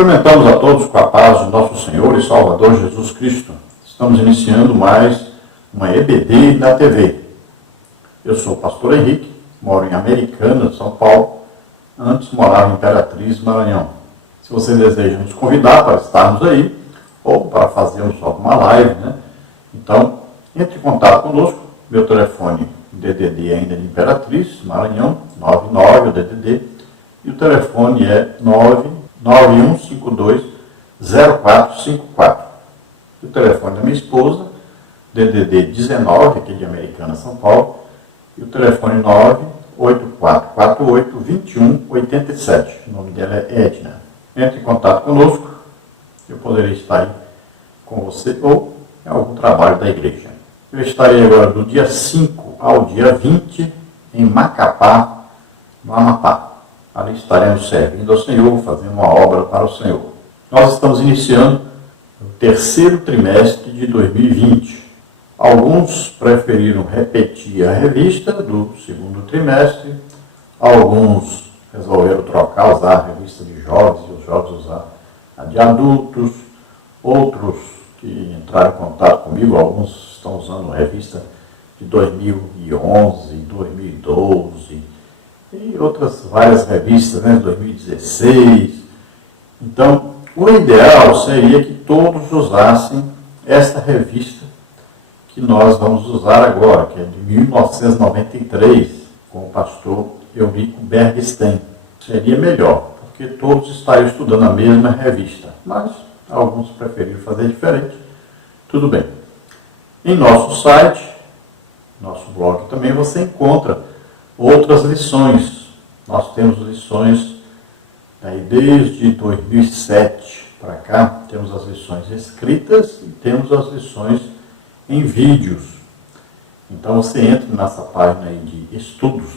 Cumprimentamos a todos com a paz de nosso Senhor e Salvador Jesus Cristo. Estamos iniciando mais uma EBD na TV. Eu sou o pastor Henrique, moro em Americana, São Paulo. Antes morava em Imperatriz, Maranhão. Se você deseja nos convidar para estarmos aí, ou para fazermos alguma live, Então, entre em contato conosco. Meu telefone DDD ainda de Imperatriz, Maranhão, 99 o DDD. E o telefone é 991520454. O telefone da minha esposa, DDD 19, aqui de Americana, São Paulo. E o telefone 98448-2187. O nome dela é Edna. Entre em contato conosco. Eu poderei estar aí com você ou em algum trabalho da igreja. Eu estarei agora do dia 5 ao dia 20 em Macapá, no Amapá. Ali estaremos servindo ao Senhor, fazendo uma obra para o Senhor. Nós estamos iniciando o terceiro trimestre de 2020. Alguns preferiram repetir a revista do segundo trimestre, alguns resolveram trocar, usar a revista de jovens e os jovens usar a de adultos, outros que entraram em contato comigo, alguns estão usando a revista de 2011, 2012 e outras várias revistas, 2016. Então, o ideal seria que todos usassem esta revista que nós vamos usar agora, que é de 1993, com o pastor Eurico Bergstein. Seria melhor, porque todos estariam estudando a mesma revista, mas alguns preferiram fazer diferente. Tudo bem. Em nosso site, nosso blog também, você encontra outras lições. Nós temos lições aí desde 2007 para cá, temos as lições escritas e temos as lições em vídeos. Então você entra nessa página aí de estudos,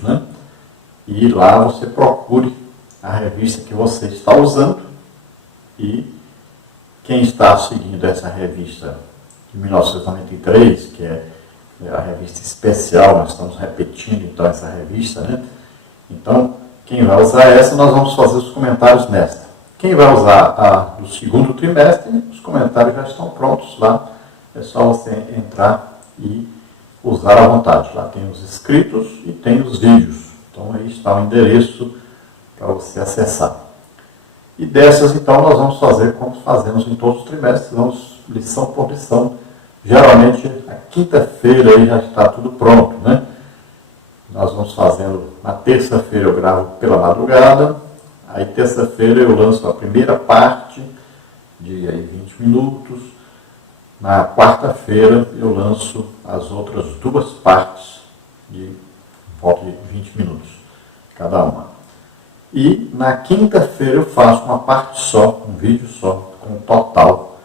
E lá você procure a revista que você está usando e quem está seguindo essa revista de 1993, que é a revista especial, nós estamos repetindo então essa revista, Então, quem vai usar essa, nós vamos fazer os comentários nesta. Quem vai usar a do segundo trimestre, os comentários já estão prontos lá. É só você entrar e usar à vontade. Lá tem os escritos e tem os vídeos. Então aí está o endereço para você acessar. E dessas, então, nós vamos fazer como fazemos em todos os trimestres. Vamos lição por lição. Geralmente, a quinta-feira aí já está tudo pronto, Nós vamos fazendo, na terça-feira eu gravo pela madrugada. Aí terça-feira eu lanço a primeira parte, de aí 20 minutos. Na quarta-feira eu lanço as outras duas partes, de volta de 20 minutos cada uma. E na quinta-feira eu faço uma parte só, um vídeo só, com o total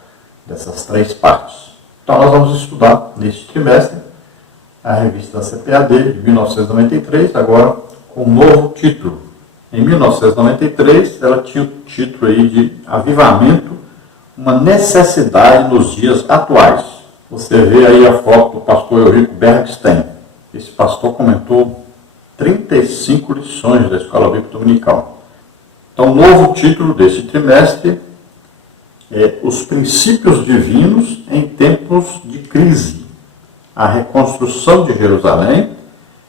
dessas três partes. Então nós vamos estudar neste trimestre a revista da CPAD de 1993, agora com um novo título. Em 1993 ela tinha o título aí de Avivamento, uma necessidade nos dias atuais. Você vê aí a foto do pastor Eurico Bergstein. Esse pastor comentou 35 lições da Escola Bíblica Dominical. Então, o novo título desse trimestre é Os Princípios Divinos em Tempos de Crise, a Reconstrução de Jerusalém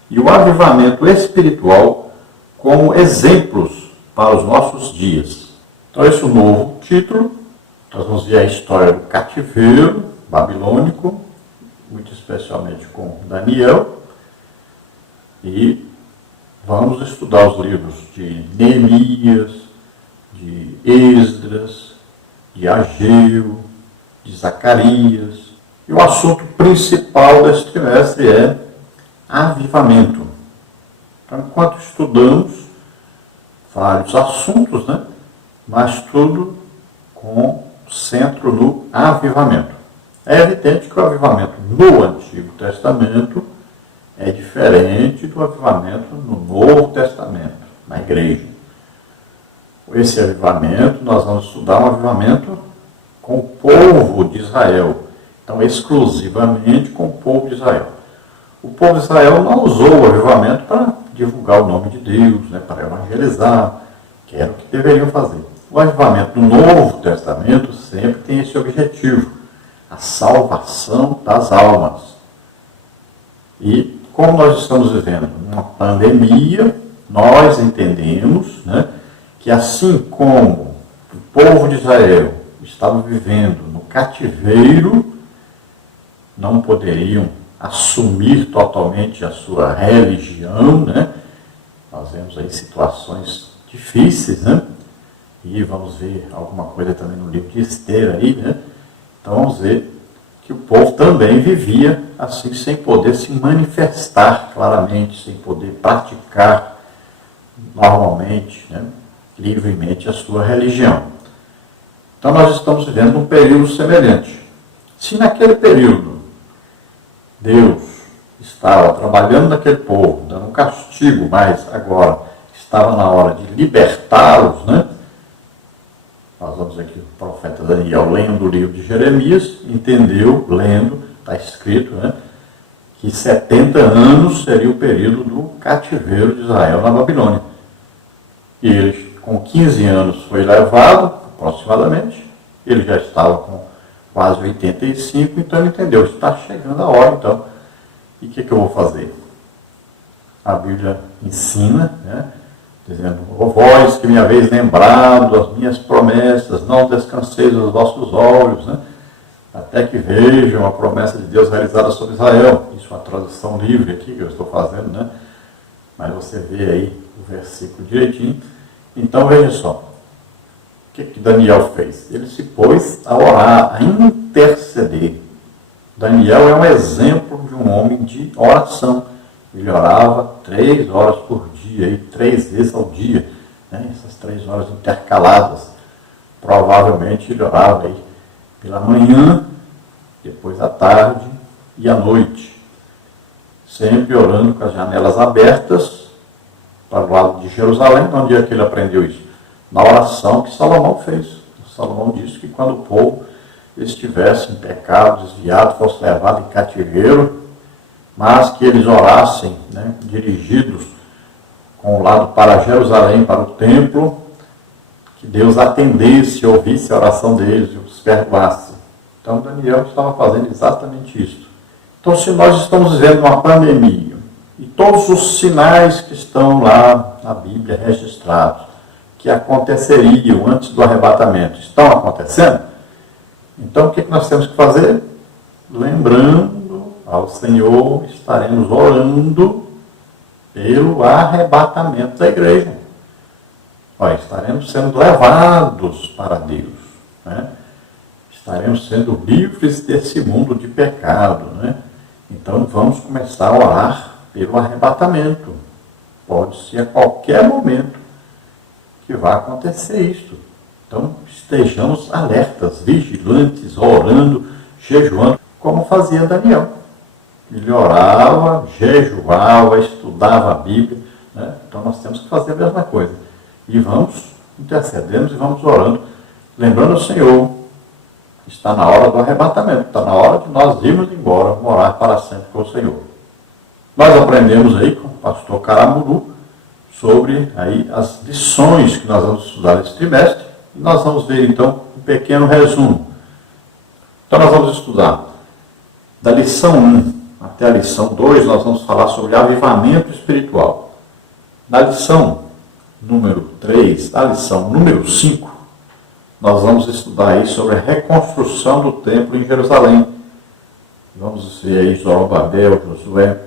e o Avivamento Espiritual como exemplos para os nossos dias. Então, esse é o novo título. Nós vamos ver a história do cativeiro babilônico, muito especialmente com Daniel, e vamos estudar os livros de Neemias, de Esdras, de Ageu, de Zacarias. E o assunto principal deste trimestre é avivamento. Então, enquanto estudamos vários assuntos, mas tudo com centro no avivamento. É evidente que o avivamento no Antigo Testamento é diferente do avivamento no Novo Testamento, na igreja. Esse avivamento, nós vamos estudar um avivamento com o povo de Israel. Então, exclusivamente com o povo de Israel. O povo de Israel não usou o avivamento para divulgar o nome de Deus, para evangelizar, que era o que deveriam fazer. o avivamento do Novo Testamento sempre tem esse objetivo, a salvação das almas. E como nós estamos vivendo uma pandemia, nós entendemos, né, que assim como o povo de Israel estava vivendo no cativeiro, não poderiam assumir totalmente a sua religião, né? Nós vemos aí situações difíceis, né? E vamos ver alguma coisa também no livro de Esther aí, né? Então vamos ver que o povo também vivia assim, sem poder se manifestar claramente, sem poder praticar normalmente, né? Livremente a sua religião. Então nós estamos vivendo um período semelhante. Se naquele período Deus estava trabalhando naquele povo, dando um castigo, mas agora estava na hora de libertá-los, né? Nós vamos aqui o profeta Daniel lendo o livro de Jeremias, entendeu, lendo, está escrito, né, que 70 anos seria o período do cativeiro de Israel na Babilônia. E ele, com 15 anos, foi levado, aproximadamente, ele já estava com quase 85, então ele entendeu, está chegando a hora, então, e o que eu vou fazer? A Bíblia ensina, né, dizendo, ó vós que me haveis lembrado as minhas promessas, não descanseis os vossos olhos, né, até que vejam a promessa de Deus realizada sobre Israel. Isso é uma tradução livre aqui que eu estou fazendo, né, mas você vê aí o versículo direitinho. Então veja só, o que Daniel fez? Ele se pôs a orar, a interceder. Daniel é um exemplo de um homem de oração. Ele orava 3 horas por dia, e 3 vezes ao dia, né? Essas 3 horas intercaladas. Provavelmente ele orava aí pela manhã, depois à tarde e à noite. Sempre orando com as janelas abertas para o lado de Jerusalém. Onde é que ele aprendeu isso? Na oração que Salomão fez. Salomão disse que quando o povo estivesse em pecado, desviado, fosse levado em cativeiro, mas que eles orassem, né, dirigidos com o lado para Jerusalém, para o templo, que Deus atendesse, ouvisse a oração deles e os perdoasse. Então Daniel estava fazendo exatamente isso. Então, se nós estamos vivendo uma pandemia, e todos os sinais que estão lá na Bíblia registrados, que aconteceriam antes do arrebatamento, estão acontecendo, então o que nós temos que fazer? Lembrando ao Senhor, estaremos orando pelo arrebatamento da igreja. Olha, estaremos sendo levados para Deus, né? Estaremos sendo livres desse mundo de pecado, né? Então vamos começar a orar pelo arrebatamento. Pode ser a qualquer momento que vai acontecer isso. Então estejamos alertas, vigilantes, orando, jejuando, como fazia Daniel. Ele orava, jejuava, estudava a Bíblia, né? Então nós temos que fazer a mesma coisa. E vamos intercedendo e vamos orando, lembrando ao Senhor, está na hora do arrebatamento, está na hora de nós irmos embora, morar para sempre com o Senhor. Nós aprendemos aí com o pastor Caramuru sobre aí as lições que nós vamos estudar nesse trimestre, e nós vamos ver então um pequeno resumo. Então nós vamos estudar da lição 1 até a lição 2, nós vamos falar sobre avivamento espiritual. Na lição número 3, a lição número 5, nós vamos estudar aí sobre a reconstrução do templo em Jerusalém. Vamos ver aí Zorobabel, Josué.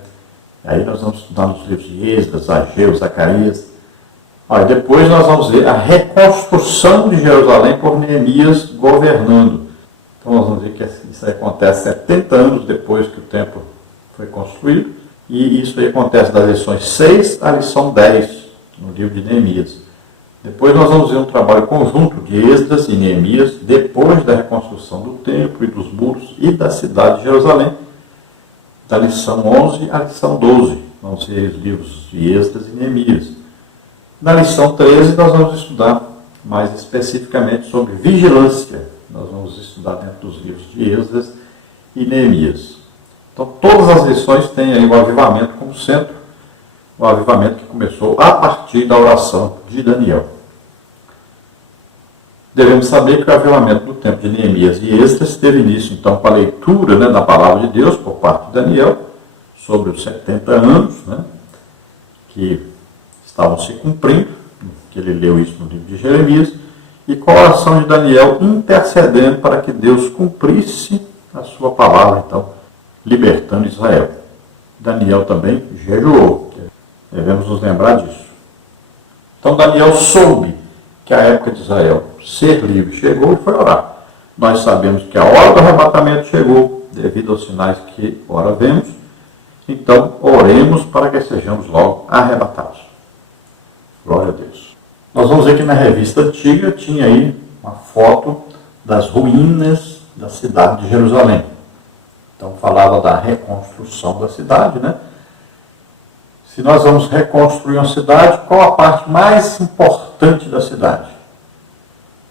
Aí nós vamos estudar nos livros de Esdras, Ageu, Zacarias. Aí depois nós vamos ver a reconstrução de Jerusalém por Neemias governando. Então nós vamos ver que isso aí acontece 70 anos depois que o templo foi construído. E isso aí acontece das lições 6 à lição 10, no livro de Neemias. Depois nós vamos ver um trabalho conjunto de Esdras e Neemias, depois da reconstrução do templo e dos muros e da cidade de Jerusalém, da lição 11 à lição 12. Vamos ver os livros de Esdras e Neemias. Na lição 13 nós vamos estudar mais especificamente sobre vigilância. Nós vamos estudar dentro dos livros de Esdras e Neemias. Então todas as lições têm aí o avivamento como centro, o avivamento que começou a partir da oração de Daniel. Devemos saber que o avivamento do tempo de Neemias e Esdras teve início, então, com a leitura, né, da palavra de Deus por parte de Daniel, sobre os 70 anos, né, que estavam se cumprindo, que ele leu isso no livro de Jeremias, e com a oração de Daniel intercedendo para que Deus cumprisse a sua palavra, então, libertando Israel. Daniel também jejuou, devemos nos lembrar disso. Então Daniel soube que a época de Israel ser livre chegou e foi orar. Nós sabemos que a hora do arrebatamento chegou, devido aos sinais que ora vemos. Então, oremos para que sejamos logo arrebatados. Glória a Deus. Nós vamos ver que na revista antiga tinha aí uma foto das ruínas da cidade de Jerusalém. Então, falava da reconstrução da cidade, né? Se nós vamos reconstruir uma cidade, qual a parte mais importante da cidade?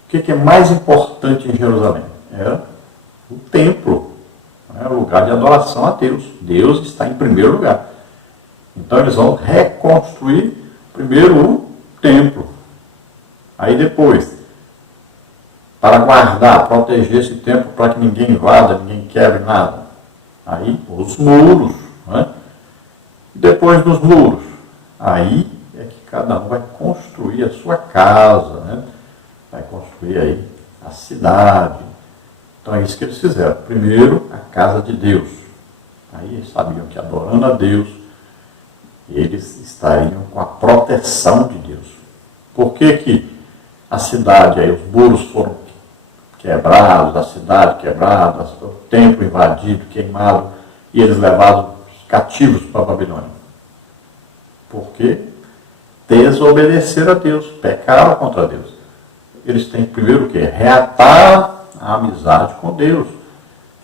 O que é mais importante em Jerusalém? Era o templo, né? O lugar de adoração a Deus. Deus está em primeiro lugar. Então eles vão reconstruir primeiro o templo. Aí depois, para guardar, proteger esse templo para que ninguém invada, ninguém quebre nada. Aí os muros, né? Depois dos muros, aí é que cada um vai construir a sua casa, né? Vai construir aí a cidade. Então é isso que eles fizeram. Primeiro, a casa de Deus. Aí eles sabiam que adorando a Deus, eles estariam com a proteção de Deus. Por que que a cidade, aí os muros foram quebrados, a cidade quebrada, o templo invadido, queimado, e eles levados cativos para a Babilônia? Porque desobedeceram a Deus, pecaram contra Deus. Eles têm primeiro o quê? Reatar a amizade com Deus,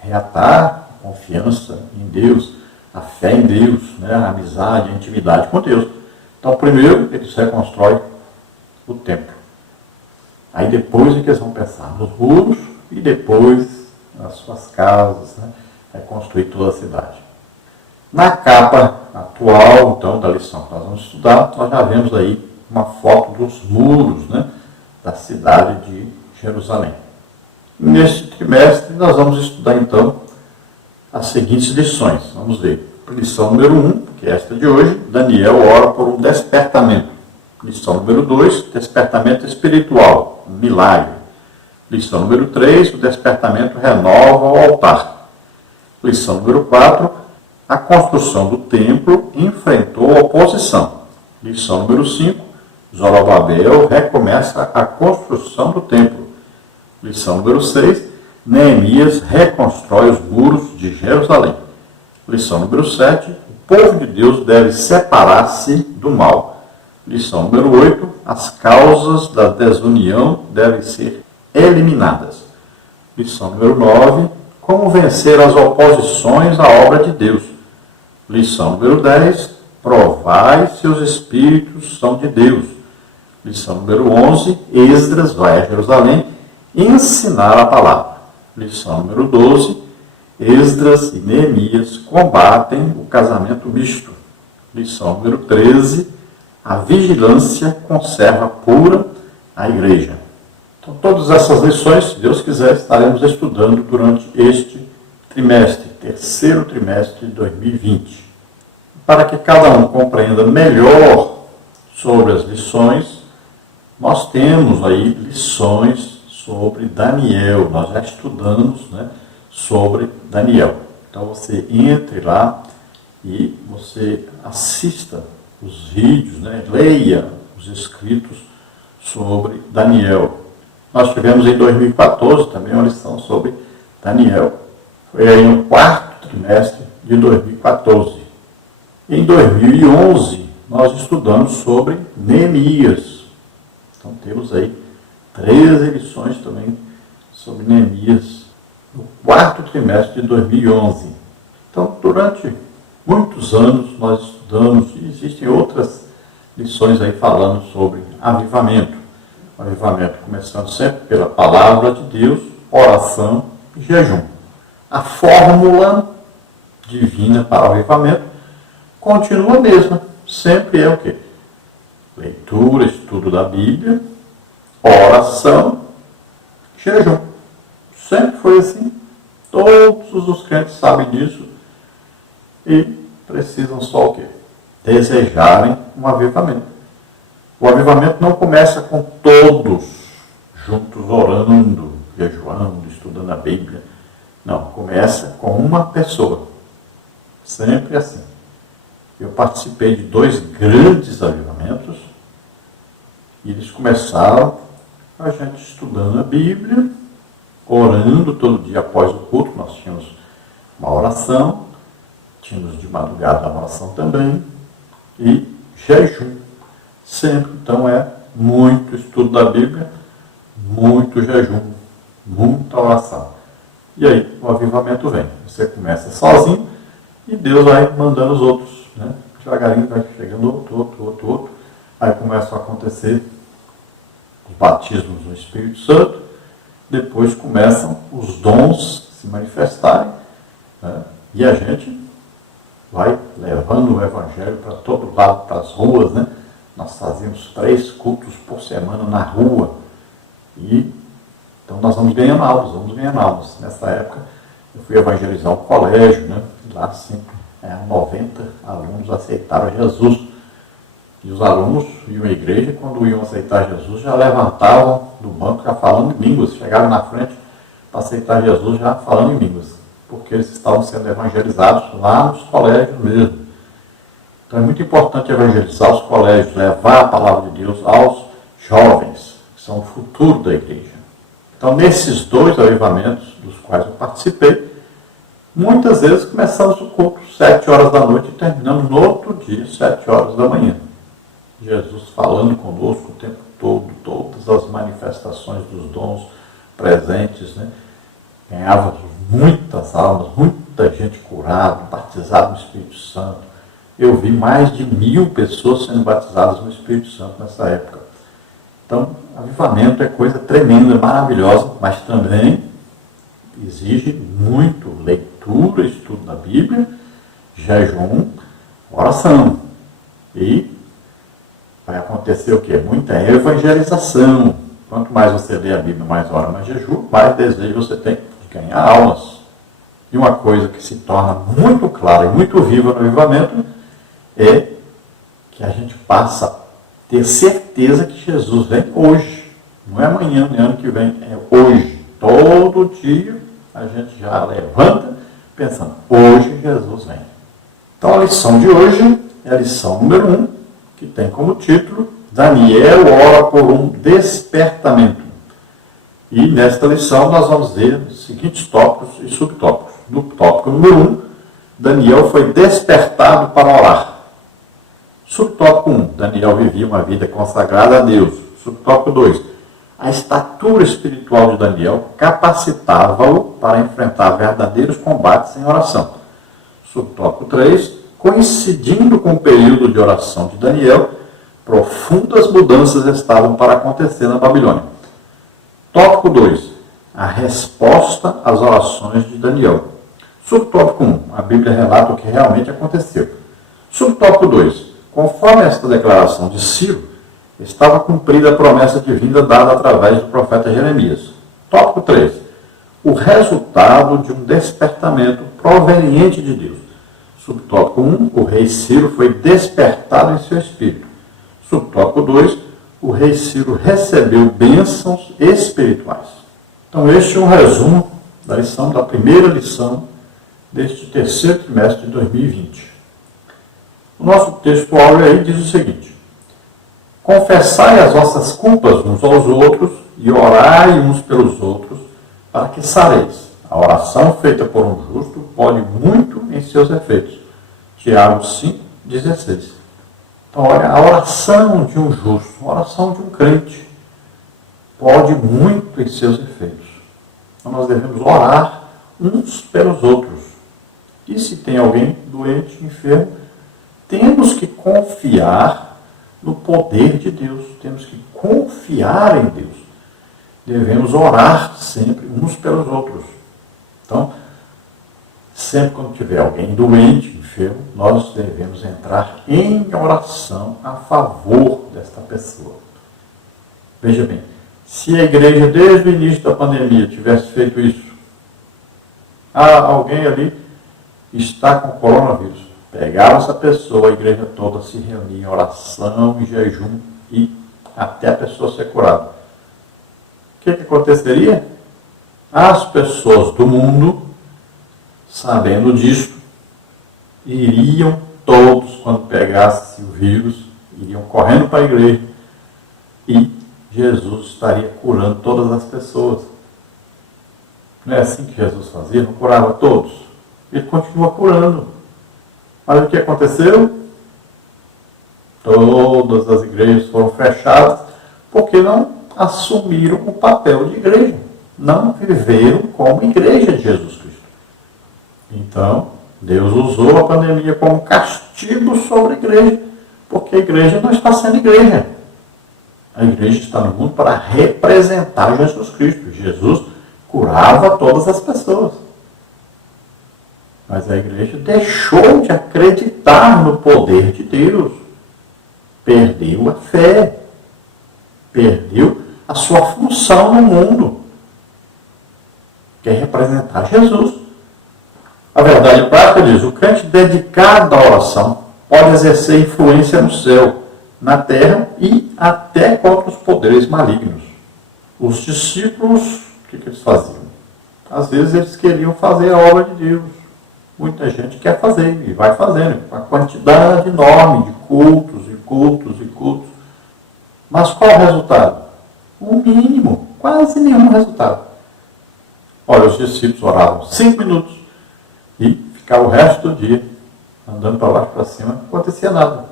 reatar a confiança em Deus, a fé em Deus, né? A amizade, a intimidade com Deus. Então, primeiro, eles reconstroem o templo. Aí depois é que eles vão pensar nos muros e depois nas suas casas, né? Reconstruir toda a cidade. Na capa atual, então, da lição que nós vamos estudar, nós já vemos aí uma foto dos muros, né, da cidade de Jerusalém. Neste trimestre, nós vamos estudar, então, as seguintes lições. Vamos ver. Lição número 1, que é esta de hoje, Daniel ora por um despertamento. Lição número 2, despertamento espiritual, milagre. Lição número 3, o despertamento renova o altar. Lição número 4, a construção do templo enfrentou oposição. Lição número 5, Zorobabel recomeça a construção do templo. Lição número 6, Neemias reconstrói os muros de Jerusalém. Lição número 7, o povo de Deus deve separar-se do mal. Lição número 8, as causas da desunião devem ser eliminadas. Lição número 9, como vencer as oposições à obra de Deus. Lição número 10, provai se os espíritos são de Deus. Lição número 11, Esdras vai a Jerusalém ensinar a palavra. Lição número 12, Esdras e Neemias combatem o casamento misto. Lição número 13, a vigilância conserva pura a igreja. Então, todas essas lições, se Deus quiser, estaremos estudando durante este trimestre, terceiro trimestre de 2020. Para que cada um compreenda melhor sobre as lições, nós temos aí lições sobre Daniel. Nós já estudamos, né, sobre Daniel. Então você entre lá e você assista os vídeos, né, leia os escritos sobre Daniel. Nós tivemos em 2014 também uma lição sobre Daniel. Foi aí no quarto trimestre de 2014. Em 2011, nós estudamos sobre Neemias. Então temos aí 13 lições também sobre Neemias no quarto trimestre de 2011. Então, durante muitos anos nós estudamos, e existem outras lições aí falando sobre avivamento. O avivamento começando sempre pela palavra de Deus, oração e jejum. A fórmula divina para o avivamento continua a mesma. Sempre é o quê? Leitura, estudo da Bíblia, oração jejum. Sempre foi assim. Todos os crentes sabem disso e precisam só o quê? Desejarem um avivamento. O avivamento não começa com todos juntos orando, jejuando, estudando a Bíblia. Não, começa com uma pessoa. Sempre assim. Eu participei de 2 grandes avivamentos e eles começaram a gente estudando a Bíblia, orando todo dia após o culto. Nós tínhamos uma oração, tínhamos de madrugada uma oração também e jejum. Sempre, então, é muito estudo da Bíblia, muito jejum, muita oração. E aí o avivamento vem. Você começa sozinho e Deus vai mandando os outros, né? Devagarinho vai chegando outro. Aí começam a acontecer os batismos no Espírito Santo. Depois começam os dons se manifestarem, né? E a gente vai levando o Evangelho para todo lado, para as ruas, né? Nós fazíamos 3 cultos por semana na rua. E então nós vamos ganhando almas. Nessa época eu fui evangelizar um colégio, né? Lá assim, 90 alunos aceitaram Jesus. E os alunos iam à igreja e quando iam aceitar Jesus já levantavam do banco já falando em línguas. Chegaram na frente para aceitar Jesus já falando em línguas. Porque eles estavam sendo evangelizados lá nos colégios mesmo. Então é muito importante evangelizar os colégios, levar a palavra de Deus aos jovens, que são o futuro da igreja. Então, nesses 2 avivamentos dos quais eu participei, muitas vezes começamos o culto 7 horas da noite e terminamos no outro dia, 7 horas da manhã. Jesus falando conosco o tempo todo, todas as manifestações dos dons presentes, né? Ganhávamos muitas almas, muita gente curada, batizada no Espírito Santo. Eu vi mais de 1000 pessoas sendo batizadas no Espírito Santo nessa época. Então, avivamento é coisa tremenda, maravilhosa, mas também exige muito leitura, estudo da Bíblia, jejum, oração. E vai acontecer o quê? Muita evangelização. Quanto mais você lê a Bíblia, mais ora, mais jejum, mais desejo você tem de ganhar almas. E uma coisa que se torna muito clara e muito viva no avivamento é que a gente passa a ter certeza que Jesus vem hoje. Não é amanhã, nem ano que vem, é hoje. Todo dia a gente já levanta pensando, hoje Jesus vem. Então a lição de hoje é a lição número 1, que tem como título, Daniel ora por um despertamento. E nesta lição nós vamos ver os seguintes tópicos e subtópicos. No tópico número 1, Daniel foi despertado para orar. Subtópico 1, Daniel vivia uma vida consagrada a Deus. Subtópico 2, a estatura espiritual de Daniel capacitava-o para enfrentar verdadeiros combates em oração. Subtópico 3, coincidindo com o período de oração de Daniel, profundas mudanças estavam para acontecer na Babilônia. Tópico 2, a resposta às orações de Daniel. Subtópico 1, a Bíblia relata o que realmente aconteceu. Subtópico 2, conforme esta declaração de Ciro, estava cumprida a promessa divina dada através do profeta Jeremias. Tópico 3, o resultado de um despertamento proveniente de Deus. Subtópico 1, o rei Ciro foi despertado em seu espírito. Subtópico 2, o rei Ciro recebeu bênçãos espirituais. Então este é um resumo da primeira lição deste terceiro trimestre de 2020. O nosso texto áureo aí diz o seguinte: confessai as vossas culpas uns aos outros e orai uns pelos outros para que sareis. A oração feita por um justo pode muito em seus efeitos. Tiago 5,16. Então, olha, a oração de um justo, a oração de um crente, pode muito em seus efeitos. Então, nós devemos orar uns pelos outros. E se tem alguém doente, enfermo, temos que confiar no poder de Deus. Temos que confiar em Deus. Devemos orar sempre uns pelos outros. Então, sempre quando tiver alguém doente, enfermo, nós devemos entrar em oração a favor desta pessoa. Veja bem, Se a igreja, desde o início da pandemia, tivesse feito isso, alguém ali está com coronavírus, pegava essa pessoa, a igreja toda se reunia em oração, em jejum, e até a pessoa ser curada. O que aconteceria? As pessoas do mundo, sabendo disso, iriam todos, quando pegasse o vírus, iriam correndo para a igreja e Jesus estaria curando todas as pessoas. Não é assim que Jesus fazia? Não curava todos? Ele continua curando. Mas o que aconteceu? Todas as igrejas foram fechadas porque não assumiram o papel de igreja. Não viveram como igreja de Jesus Cristo. Então, Deus usou a pandemia como castigo sobre a igreja, porque a igreja não está sendo igreja. A igreja está no mundo para representar Jesus Cristo. Jesus curava todas as pessoas. Mas a igreja deixou de acreditar no poder de Deus. Perdeu a fé. Perdeu a sua função no mundo, que é representar Jesus. A verdade prática diz: o crente dedicado à oração pode exercer influência no céu, na terra e até contra os poderes malignos. Os discípulos, o que eles faziam? Às vezes eles queriam fazer a obra de Deus. Muita gente quer fazer e vai fazendo, uma quantidade enorme de cultos e cultos e cultos. Mas qual o resultado? O mínimo, quase nenhum resultado. Olha, os discípulos oravam 5 minutos e ficavam o resto do dia andando para baixo e para cima, não acontecia nada.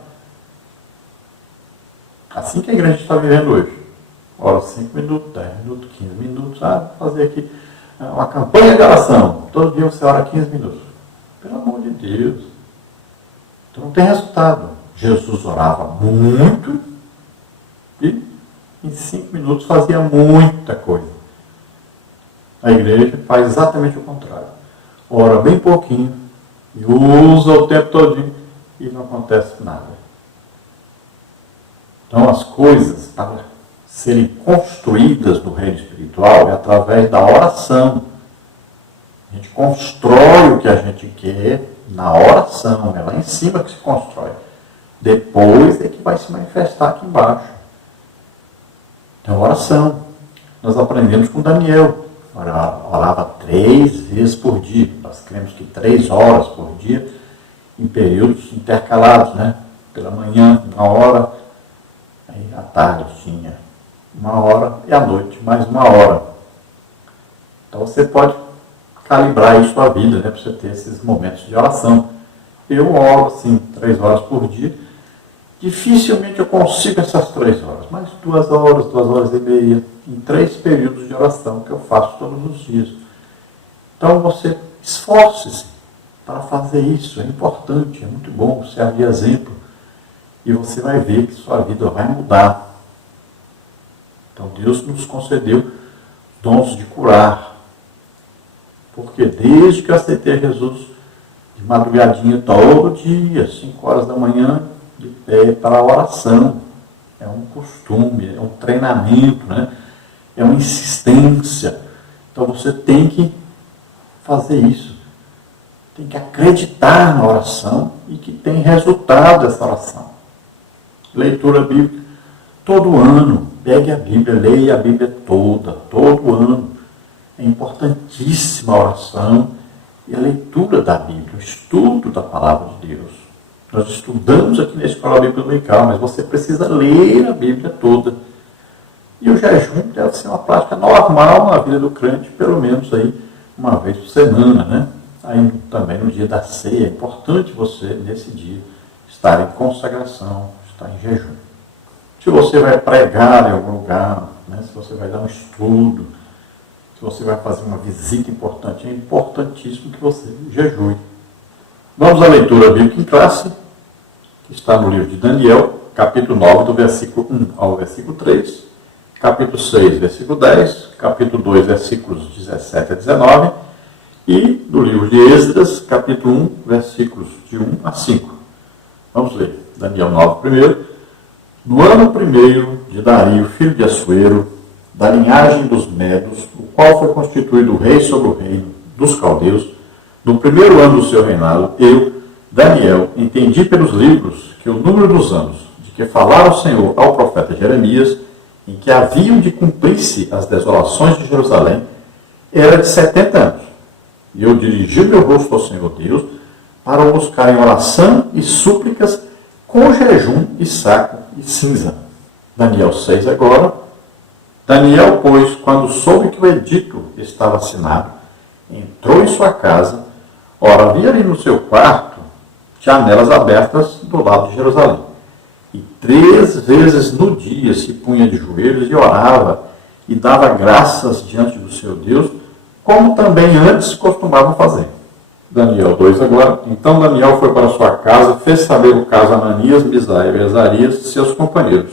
Assim que a igreja está vivendo hoje. Ora 5 minutos, 10 minutos, 15 minutos, vou fazer aqui uma campanha de oração. Todo dia você ora 15 minutos. Pelo amor de Deus. Então não tem resultado. Jesus orava muito e em 5 minutos fazia muita coisa. A igreja faz exatamente o contrário. Ora bem pouquinho e usa o tempo todinho e não acontece nada. Então as coisas para serem construídas no reino espiritual é através da oração. A gente constrói o que a gente quer na oração. É lá em cima que se constrói. Depois é que vai se manifestar aqui embaixo. Então, oração. Nós aprendemos com Daniel. Orava 3 vezes por dia. Nós cremos que 3 horas por dia, em períodos intercalados, né? Pela manhã, 1 hora, aí à tarde tinha 1 hora e à noite mais 1 hora. Então você pode calibrar aí sua vida, né? Para você ter esses momentos de oração. Eu oro assim 3 horas por dia. Dificilmente eu consigo essas 3 horas, mas 2 horas, 2 horas e meia, em 3 períodos de oração que eu faço todos os dias. Então você esforce-se para fazer isso, é importante, é muito bom, serve de exemplo. E você vai ver que sua vida vai mudar. Então Deus nos concedeu dons de curar. Porque desde que eu aceitei Jesus, de madrugadinha todo dia, 5 horas da manhã, de pé para a oração. É um costume, é um treinamento, né? É uma insistência. Então você tem que fazer isso. Tem que acreditar na oração e que tem resultado essa oração. Leitura bíblica. Todo ano, pegue a Bíblia, leia a Bíblia toda, todo ano. É importantíssima a oração e a leitura da Bíblia, o estudo da palavra de Deus. Nós estudamos aqui na Escola Bíblica Dominical, mas você precisa ler a Bíblia toda. E o jejum deve ser uma prática normal na vida do crente, pelo menos aí 1 vez por semana, né? Aí também no dia da ceia, é importante você, nesse dia, estar em consagração, estar em jejum. Se você vai pregar em algum lugar, né? Se você vai dar um estudo, se você vai fazer uma visita importante, é importantíssimo que você jejue. Vamos à leitura bíblica em classe, que está no livro de Daniel, capítulo 9, do versículo 1 ao versículo 3, capítulo 6, versículo 10, capítulo 2, versículos 17 a 19, e do livro de Esdras, capítulo 1, versículos de 1 a 5. Vamos ler. Daniel 9 primeiro. No ano primeiro de Dario, filho de Assuero, da linhagem dos Medos, o qual foi constituído rei sobre o reino dos caldeus, no primeiro ano do seu reinado, eu, Daniel, entendi pelos livros que o número dos anos de que falara o Senhor ao profeta Jeremias, em que haviam de cumprir-se as desolações de Jerusalém, era de 70 anos. E eu dirigi meu rosto ao Senhor Deus para o buscar em oração e súplicas, com jejum e saco e cinza. Daniel 6 agora. Daniel, pois, quando soube que o edito estava assinado, entrou em sua casa. Ora, havia ali no seu quarto janelas abertas do lado de Jerusalém. E 3 vezes no dia se punha de joelhos e orava e dava graças diante do seu Deus, como também antes costumavam fazer. Daniel 2 agora. Então Daniel foi para sua casa, fez saber o caso a Ananias, Misael e Azarias, seus companheiros,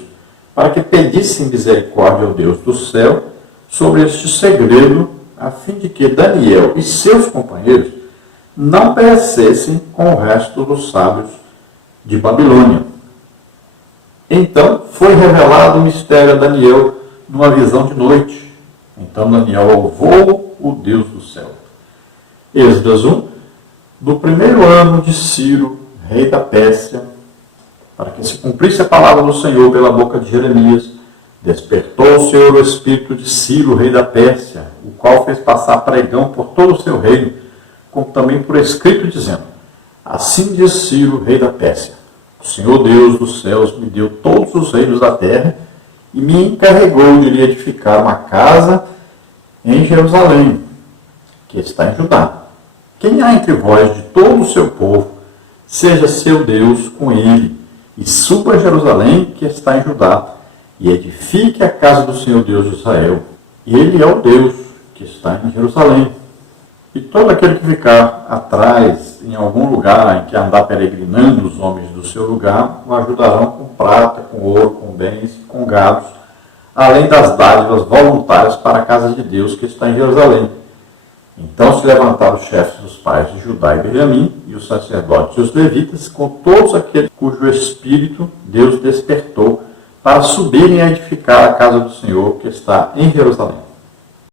para que pedissem misericórdia ao Deus do céu sobre este segredo, a fim de que Daniel e seus companheiros não perecessem com o resto dos sábios de Babilônia. Então foi revelado o mistério a Daniel numa visão de noite. Então Daniel louvou o Deus do céu. Esdras 1. No primeiro ano de Ciro, rei da Pérsia, para que se cumprisse a palavra do Senhor pela boca de Jeremias, despertou o Senhor o espírito de Ciro, rei da Pérsia, o qual fez passar pregão por todo o seu reino, como também por escrito, dizendo: assim diz Ciro, rei da Pérsia: o Senhor Deus dos céus me deu todos os reinos da terra e me encarregou de lhe edificar uma casa em Jerusalém, que está em Judá. Quem há entre vós de todo o seu povo, seja seu Deus com ele, e suba a Jerusalém, que está em Judá, e edifique a casa do Senhor Deus de Israel. E ele é o Deus que está em Jerusalém. E todo aquele que ficar atrás em algum lugar em que andar peregrinando os homens do seu lugar, o ajudarão com prata, com ouro, com bens, com gados, além das dádivas voluntárias para a casa de Deus que está em Jerusalém. Então se levantaram os chefes dos pais de Judá e Benjamim, e os sacerdotes e os levitas, com todos aqueles cujo espírito Deus despertou, para subirem a edificar a casa do Senhor que está em Jerusalém.